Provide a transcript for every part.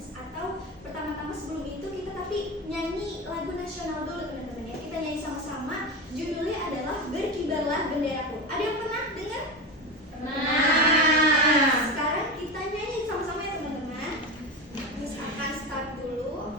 attendance. Atau pertama-tama sebelum itu kita tapi nyanyi lagu nasional dulu teman-teman ya. Kita nyanyi sama-sama. Judulnya adalah Berkibarlah Benderaku. Ada yang pernah dengar? Pernah. Sekarang kita nyanyi sama-sama ya teman-teman. Miss akan start dulu.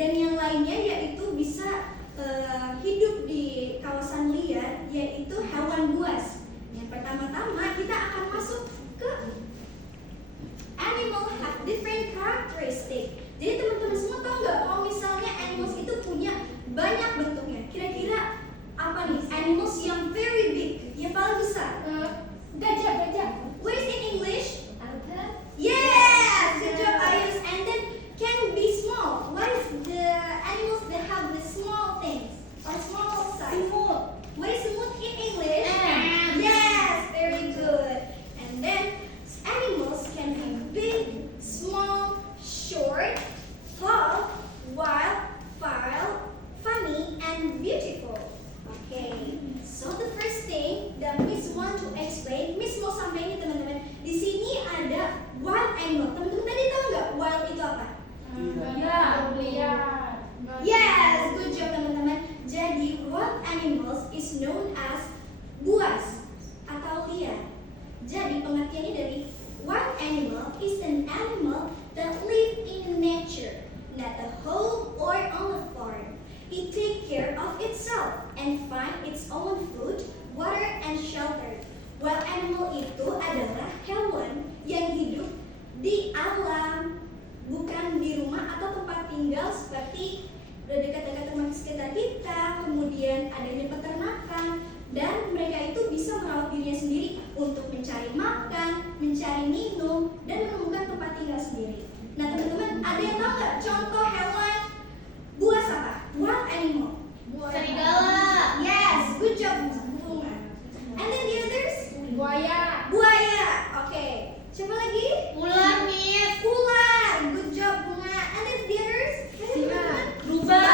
Dan yang lainnya yaitu bisa hidup di kawasan liar, yaitu hewan buas. Yang pertama-tama kita akan masuk ke animal have different characteristic. Jadi teman-teman semua tahu nggak kalau misalnya animals itu punya banyak bentuknya. Kira-kira apa nih animals yang care of itself and find its own food, water, and shelter. Wild animal itu adalah hewan yang hidup di alam, bukan di rumah atau tempat tinggal seperti dekat-dekat teman sekitar kita, kemudian adanya peternakan, dan mereka itu bisa merawat dirinya sendiri untuk mencari makan, mencari minum, dan menemukan tempat tinggal sendiri. Nah teman-teman, ada yang tahu nggak contoh hewan buas apa? Wild animal. Serigala. Yes, good job Bunga. And then the others? Buaya. Buaya. Oke. Siapa lagi? Ular, Miss. Ular. Good job Bunga. And then the others? Singa. Rubah.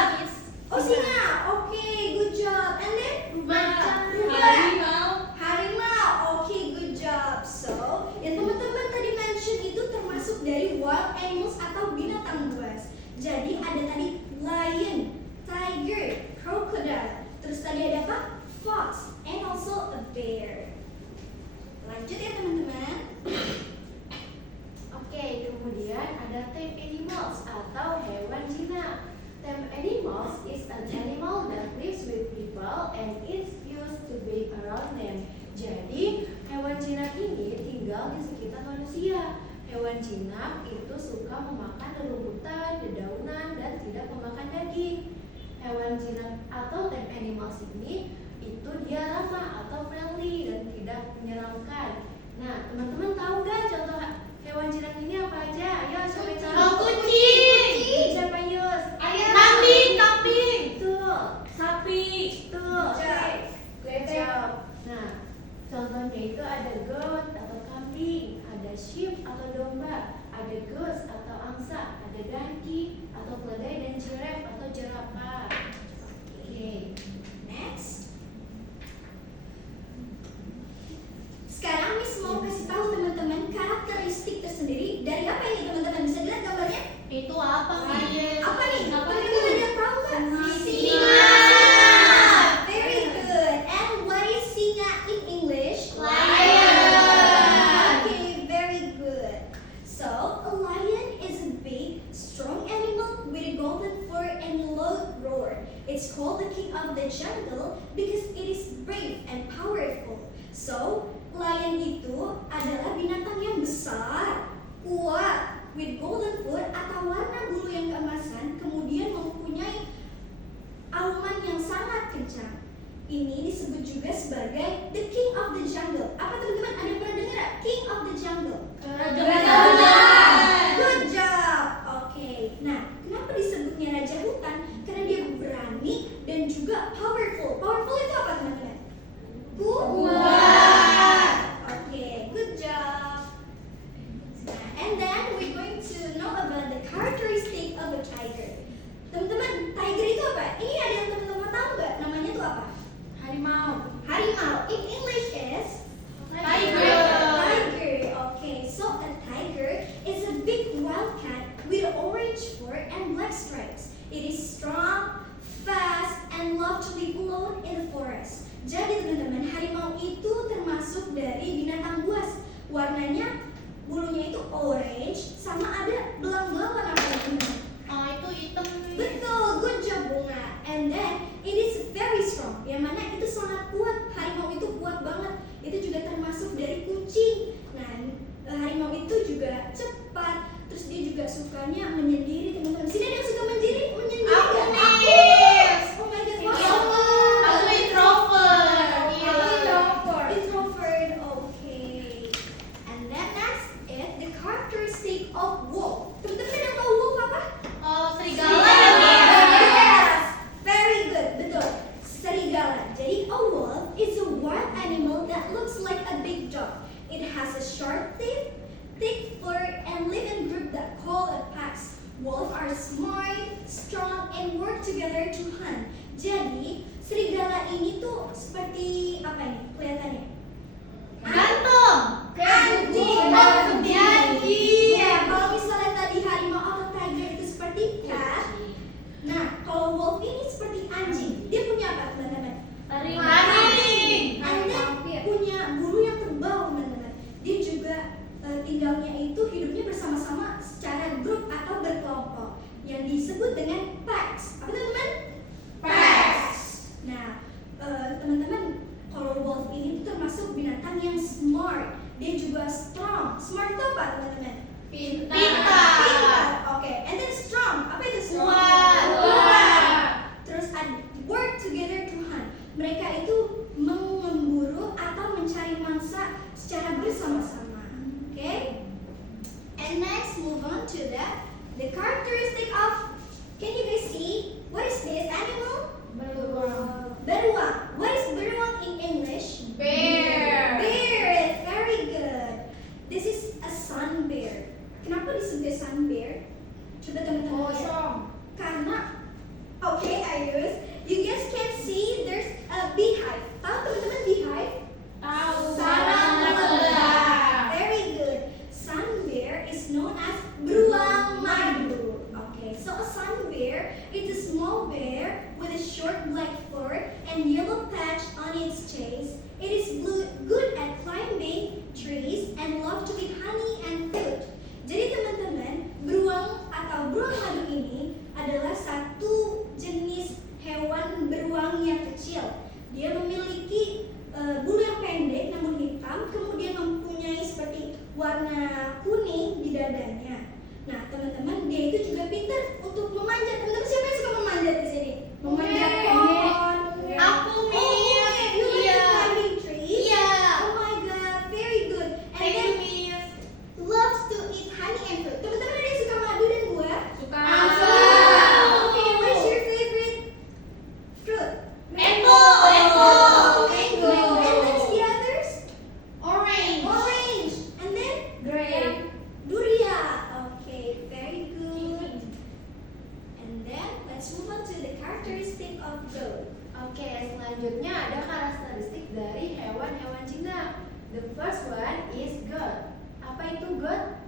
Oh singa. Oke, good job. And then? Macan. Rubah. Harimau. Harimau. Oke, good job. So, yang teman-teman tadi mention itu termasuk dari wild animals atau binatang buas. Jadi ada tadi lion, tiger, crocodile. Terus tadi ada apa? Fox, and also a bear. Lanjut ya teman-teman. Oke, kemudian ada tame animals atau hewan jinak. Tame animals is an animal that lives with people and is used to be around them. Jadi, hewan jinak ini tinggal di sekitar manusia. Hewan jinak itu suka memakan rumputan, dedaunan, dan tidak memakan daging. Hewan jinak atau tame animals ini itu dia ramah atau friendly dan tidak menyeramkan. Nah, teman-teman tahu nggak contoh hewan jinak ini apa aja? Ayo, siapa yang tahu? Kucing. Siapa Yus? Ayam. Kambing. Betul. Sapi. Betul. Good Good job. Nah, contohnya itu ada goat atau kambing, ada sheep atau domba, ada goose atau angsa, ada donkey atau keledai, dan giraffe atau jerapah. Oke. Next. Sekarang Miss mau kasih tahu teman-teman karakteristik tersendiri dari apa ini teman-teman? Bisa dilihat gambarnya? Itu apa, Miss? Apa nih? Apa Teman-teman ada yang tahu nggak? Singa. Very good. And what is singa in English? Lion. Okay, very good. So, a lion is a big, strong animal with a golden fur and loud roar. It's called the king of the jungle because it is brave and powerful. So, lion itu adalah binatang yang besar, kuat, with golden fur atau warna bulu yang keemasan, kemudian mempunyai auman yang sangat kencang. Ini disebut juga sebagai the king of the jungle. Apa teman-teman ada yang pernah dengar? King of the jungle. Raja hutan. Good job. Oke. Nah, kenapa disebutnya raja hutan? Karena dia berani dan juga powerful. Powerful itu apa teman-teman? Kuat. Oke, good job. Nah, and then we're going to know about the characteristic of a tiger. Teman-teman, tiger itu apa? Ini ada yang teman-teman tahu nggak? Namanya tuh apa? Harimau. Harimau. In English is Tiger. Tiger. Okay, so a tiger is a big wild cat with orange fur and black stripes. It is strong, fast, and love to live alone in the forest. Jadi teman-teman, harimau itu termasuk dari binatang buas. Warnanya, bulunya itu orange, sama ada belang-belang warna apa? Oh, itu hitam. Betul, good job Bunga. And then it is very strong. Yang mana itu sangat kuat. Harimau itu kuat banget. Itu juga termasuk dari kucing. Nah, harimau itu juga cepat. Terus dia juga sukanya menyendiri teman-teman. Sini ada yang suka menyendiri? Menyendiri Aku, nggak? Miss. Oh my god, Aku wow. Aku introvert. Iya. Introvert. Okay. And then next is the characteristic of wolf. Teman-teman ada yang tahu wolf apa? Oh, serigala ya, Miss. Yes, very good, betul. Serigala. Jadi a wolf is a wild animal that looks like a big dog. It has a sharp teeth, thick fur, and live in group that call a packs. Wolves are smart, strong, and work together to hunt. Jadi serigala ini tuh seperti apa ini kelihatannya? Gantung. Anjing. Anjing. Ya, kalau misalnya tadi harimau atau tiger itu seperti cat. Nah, kalau wolf ini seperti anjing. Dia punya apa, teman-teman? Taring. Anda punya bulu yang tebal, teman-teman. Dia juga tinggalnya itu hidupnya bersama-sama secara grup atau berkelompok yang disebut dengan packs. Apa teman-teman? Packs. binatang yang smart. Dia juga strong. Smart itu apa teman-teman? Pintar. Oke. And then strong. Apa itu strong? Kuat. Terus work together to hunt. Mereka itu memburu atau mencari mangsa secara bersama-sama. Okay? And next, move on to the characteristic of. Can you guys see what is this animal? Beruang. What is beruang in English? Bear. Bear. Very good. This is a sun bear. Kenapa disebut sun bear? Coba teman-teman lihat. Karena, okay, Ayus, you guys can see there's a beehive. Tahu teman-teman beehive? Sarang lebah. Very good. Sun bear is known as beruang madu. Okay, so a sun bear is a small bear with a short black fur and yellow patch on its chest. It is good at climbing trees and love to eat honey and fruit. Jadi teman-teman, beruang atau beruang madu ini adalah satu jenis hewan beruang yang kecil. Dia memiliki bulu yang pendek namun hitam, kemudian mempunyai seperti warna kuning di dadanya. Nah, teman-teman, dia itu juga pintar untuk memanjat. Teman-teman, siapa yang suka memanjat di sini? Memanjat pohon. Aku, Miss. You like Iya. climbing trees? Iya. Oh my god, very good. And Thank then you, Miss. loves to eat honey and fruit. Teman-teman ada yang suka madu dan buah? Suka. Okay, what is your favorite fruit? Mango. Mango. And then the others? Orange. Orange. And then? Grape. Durian. Okay, very good. And then let's move on to the characteristic of goat. Oke, selanjutnya ada karakteristik dari hewan-hewan jinak. The first one is goat. Apa itu goat?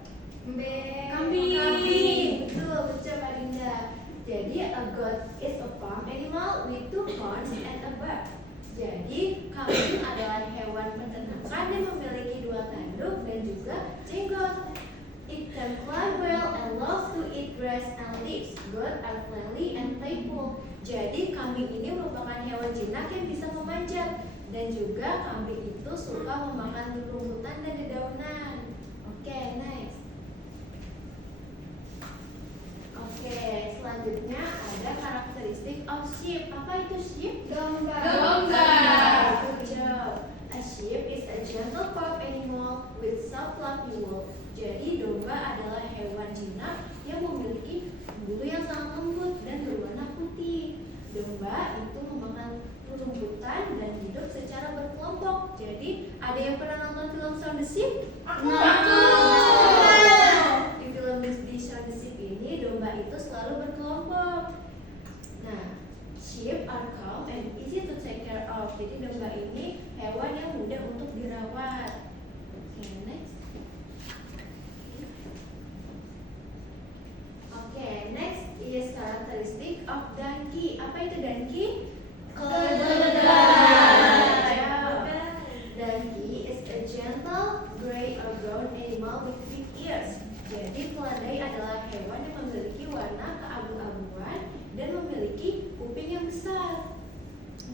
Kambing. Betul, betul Adinda. Jadi a goat is a farm animal with two horns and a butt. Jadi kambing adalah hewan peternakan yang memiliki dua tanduk dan juga jenggot. It can climb well and loves to eat grass and leaves. Goats are friendly and playful. Jadi kambing ini merupakan hewan jinak yang bisa memanjat dan juga kambing itu suka memakan rumputan dan dedaunan. Oke, next. Oke, selanjutnya ada karakteristik of sheep. Apa itu sheep? Domba. Good job. A sheep is a gentle farm animal with soft fluffy wool. Jadi domba adalah hewan jinak yang memiliki bulu yang sangat lembut dan berwarna putih. Domba itu memakan rumputan dan hidup secara berkelompok. Jadi ada yang pernah nonton film Shaun the Sheep? Aku. Di film di Shaun the Sheep ini domba itu selalu berkelompok. Nah, sheep are calm and easy to take care of. Jadi domba ini hewan yang mudah untuk dirawat. Oke, next. Oke, next is characteristic of donkey. Apa itu donkey? Keledai. Donkey is a gentle gray or brown animal with big ears. Jadi keledai adalah hewan yang memiliki warna keabu-abuan dan memiliki kuping yang besar.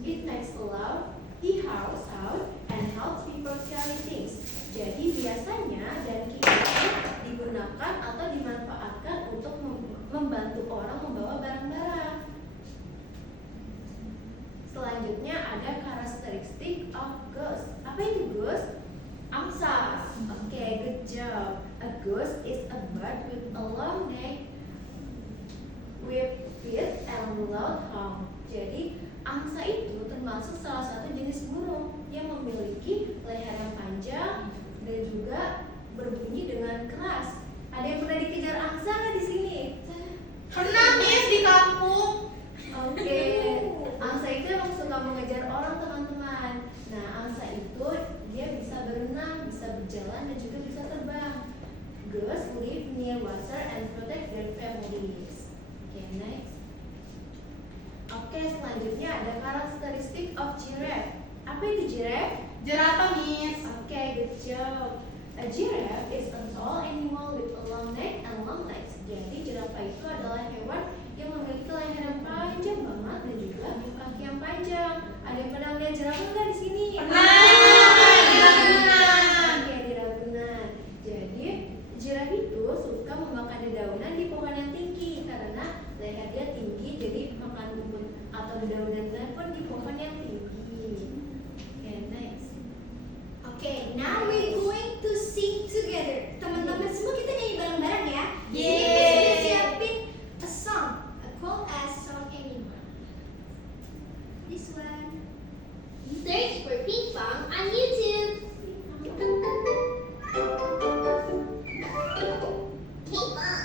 It makes a loud, he howls out and helps people carry things. Jadi biasanya donkey itu digunakan atau dimanfaatkan untuk membantu orang membawa barang-barang. Selanjutnya ada karakteristik of goose. Apa itu goose? Angsa. Oke, good job. A goose is a bird with a long neck, with feet and loud hum. Jadi angsa itu termasuk salah satu jenis burung yang memiliki leher yang panjang dan juga berbunyi dengan keras. Ada yang pernah dikejar angsa nggak di sini? Pernah, Miss, di kampung. Oke, angsa itu emang suka mengejar orang teman-teman. Nah, angsa itu dia bisa berenang, bisa berjalan dan juga bisa terbang. Goose live near water and protect their families. Oke, next. Oke, selanjutnya ada karakteristik of giraffe. Apa itu giraffe? Jerapah, Miss. Oke, good job. A giraffe is a tall animal with a long neck and long legs. Jadi jerapah itu adalah hewan yang memiliki leher yang panjang banget dan juga kaki yang panjang. Ada yang pernah lihat jerapah nggak di sini? Pernah. one. Search for ping pong on YouTube. Ping pong.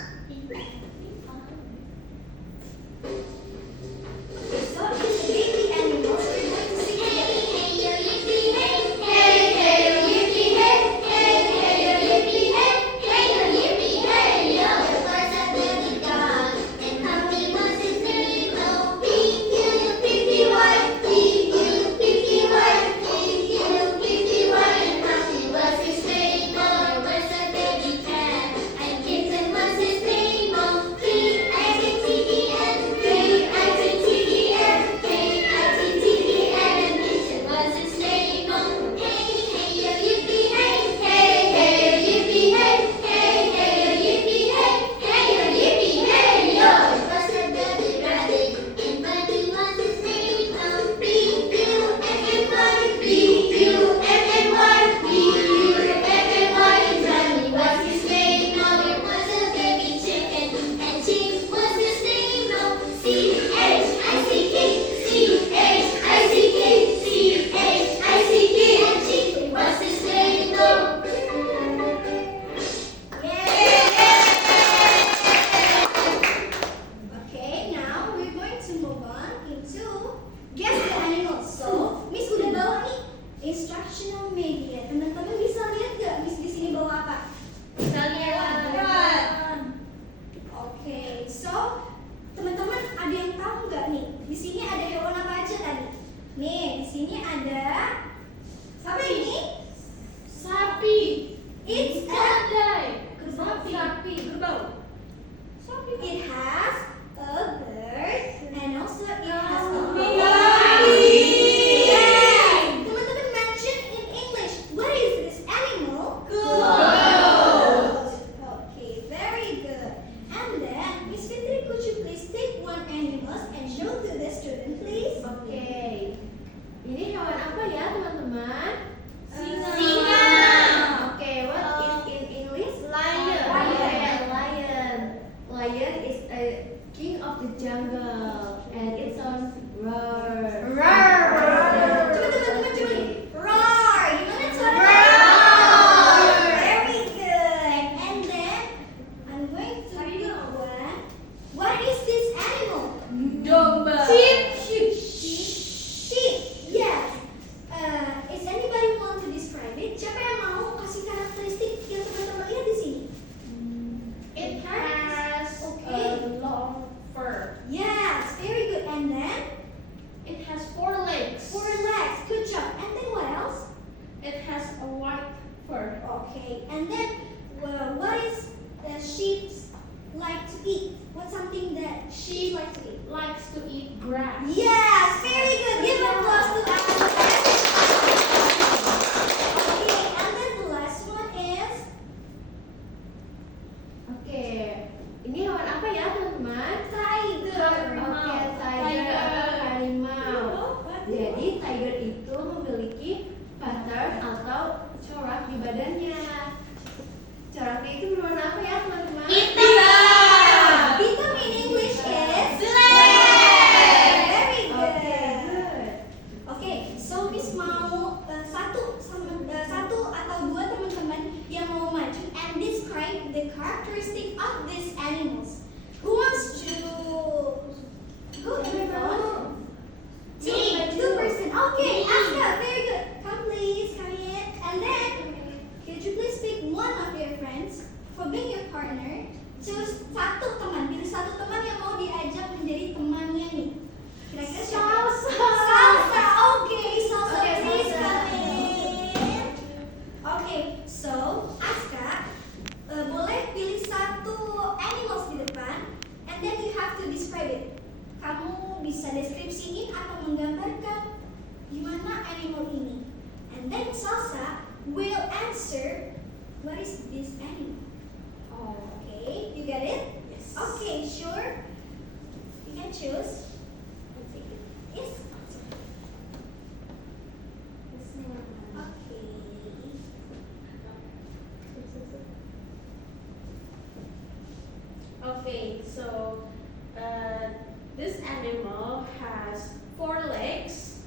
Okay, so these baby animals we're going to sing together. Hey yo yippee hey, hey hey yo yippee hey, hey hey yo yippee hey, hey yo yippee hey yo. There was a baby dog, and Humpty was his name. Oh, P-U-P-P-Y, P-U-P-P-Y, P-U-P-P-Y, and Humpty was his name. Oh, there was a baby cat, and Kitten was his name. Oh, K-I-T-T-E-N, K-I-T-T-E-N, K-I-T-T-E-N, and Kitten was his name. Oh, hey hey yo yippee hey, hey hey yo yippee hey, hey hey yo yippee hey, hey yo yippee hey yo. It was a baby rabbit, and Bunny was his name. Oh, B-U-N-N-Y, B-U-N-N-Y, B-U-N-N-Y, and Johnny was his name. Oh, there was a baby chicken, and Chick was his name. Oh, C-H-I-C-K, C-H-I-C-K, C-H-I-C-K, and Chick was his name. Oh. Okay, now we're going to move on into guess the animal. So, Miss udah bawa nih instructional media. Teman-teman bisa lihat nggak Miss di sini bawa apa? Bisa lihat. Oke, so teman-teman ada yang tahu nggak nih? Di sini ada hewan apa aja tadi? Nih, di sini ada siapa ini? Sapi. It's a Keledai. Sapi. Sapi. Kerbau. It has a bird and also it has a Bee. Yes. Teman-teman mention in English. What is this animal? Goat. Okay, very good. And then, Miss Fitri, could you please take one animal and show to the student, please? Oke. Ini hewan apa ya, teman-teman? Singa. Oke, what is in English? Lion. Lion. Lion is a king of the jungle and it sounds roar. Coba teman-teman coba nih. Roar. Gimana suaranya? Roar. Very good. And then I'm going to put one. What is this animal? Domba. Sheep. Yes. Is anybody want to describe it? Siapa yang mau kasih karakteristik yang teman-teman lihat di sini? It has Okay. a long fur. Yes. Very good. And then It has 4 legs. 4 legs. Good job. And then what else? It has a white fur. Okay. And then what is the sheep like to eat? What's something that sheep like to eat? Likes to eat grass. Yes, very good. Give applause to us. Okay, and then the last one is Oke, ini hewan apa ya, teman-teman? tiger. Oke, tiger atau harimau. Jadi tiger itu memiliki pattern atau corak di badannya. Coraknya itu berwarna apa ya, teman-teman? Hitam. Hitam in English is Black. Very good. Okay, good. Okay, so Miss mau satu atau dua teman-teman yang mau maju and describe the characteristic of these animals. Who wants to go to the front? Two person. Okay, Aska, very good. Come please, come in. And then, could you please pick one of your friends for being your partner? Choose satu teman, pilih satu teman yang mau diajak menjadi temannya nih. Kira-kira siapa? Salsa. Okay, Salsa, Okay, please Salsa. come in. Okay, so Aska, boleh pilih satu animals di depan, and then you have to describe it. Kamu bisa deskripsiin atau menggambarkan gimana animal ini. And then Salsa will answer, what is this animal? Okay, you get it? Yes. Okay, sure. You can choose. I'll take it. Yes. Okay. Okay, so this animal has 4 legs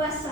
was